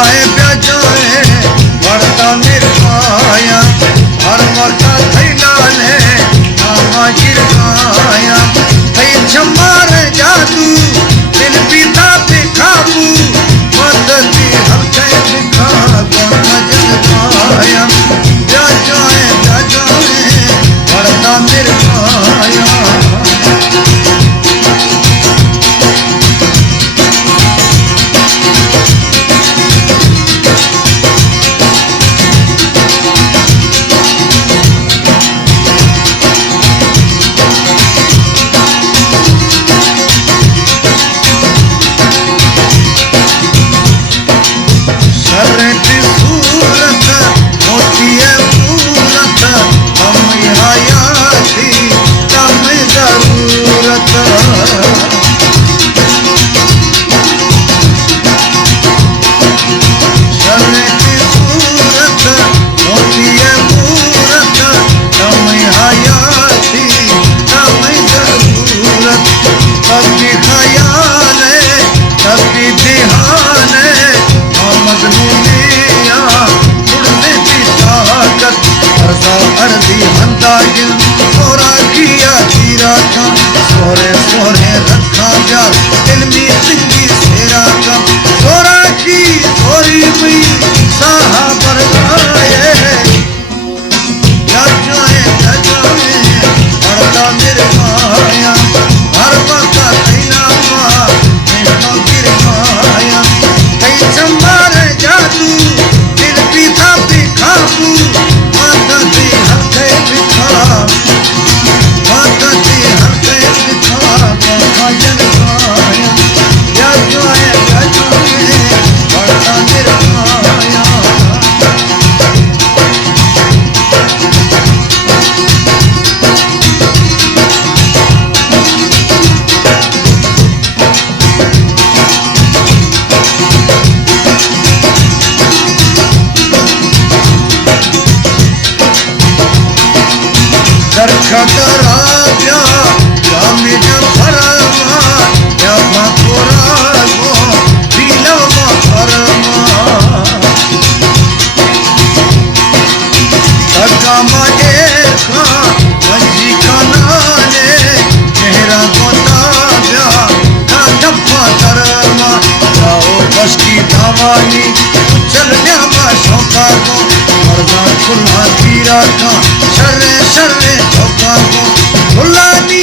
जाए ब्याजाए बढ़ता निर्माया हर मौका थैला ने नामा गिरगाया थई छमार जादू दिल पीता पे काबू मददी हम कह दिखा कौन नजर पाया ब्याजाए बढ़ता निर्माया सोरे सोरे रखा जा दिल में सिंगी सेरा का सोरा की सोरी हुई साहा पर आए जाए बढ़ता मेरे माया हर वक्त थैला माँ गिर माया कई संभार जादू दिल पीता पे काबू माता दी हथे बिखा माता दी हथे बिखा भजन गाया जाए बढ़ता मेरा माया दरखत राजा जामिन फरमा या मकुरा गो दिलम फरमा सका मजे का मंजी खानाने चेहरा गोता ब्या का डब्बा धरमा जाओ बस की दवाई चल न्यामा शौका को मरना खुला तीरा का शर्रे शर्रे चौका को खुला दी